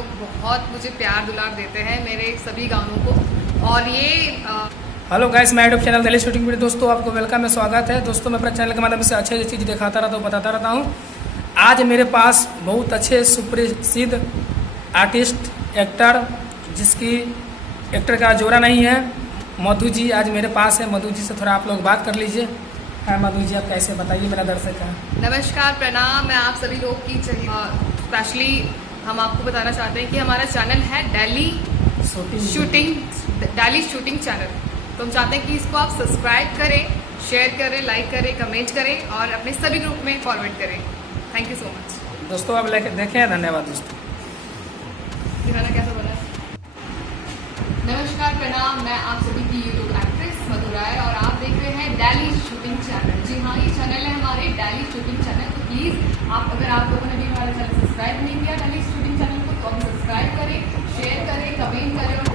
लोग बहुत मुझे प्यार दुलार देते हैं मेरे सभी गानों को। और ये हेलो गाइस, मैं YouTube channel Delhi shooting video दोस्तों आपको वेलकम है, स्वागत है। दोस्तों मैं अपने चैनल के माध्यम से अच्छे चीज़ दिखाता रहता हूँ, बताता रहता हूँ। आज मेरे पास बहुत अच्छे सुप्रसिद्ध आर्टिस्ट एक्टर, जिसकी एक्टर का जोड़ा नहीं है, मधु जी आज मेरे पास है। मधु जी से थोड़ा आप लोग बात कर लीजिए। हाँ मधु जी, आप कैसे बताइए मेरा दर्शक है। नमस्कार, प्रणाम। मैं आप सभी लोग की स्पेशली हम आपको बताना चाहते हैं कि हमारा चैनल है दिल्ली शूटिंग चैनल। तो हम चाहते हैं कि इसको आप सब्सक्राइब करें, शेयर करें, लाइक करें, कमेंट करें और अपने सभी ग्रुप में फॉरवर्ड करें। थैंक यू सो मच दोस्तों। आप देखें, धन्यवाद दोस्तों। दिखाना कैसा बोला? नमस्कार, प्रणाम। मैं आप सभी की यूट्यूब एक्ट्रेस मधु राय और आप देख रहे हैं दिल्ली शूटिंग चैनल। जी हाँ, ये चैनल है हमारे दिल्ली शूटिंग चैनल। तो प्लीज़ अगर आप लोगों ने भी हमारा चैनल सब्सक्राइब नहीं किया दिल्ली शूटिंग चैनल को, तो आप सब्सक्राइब करें, शेयर करें, कमेंट करें और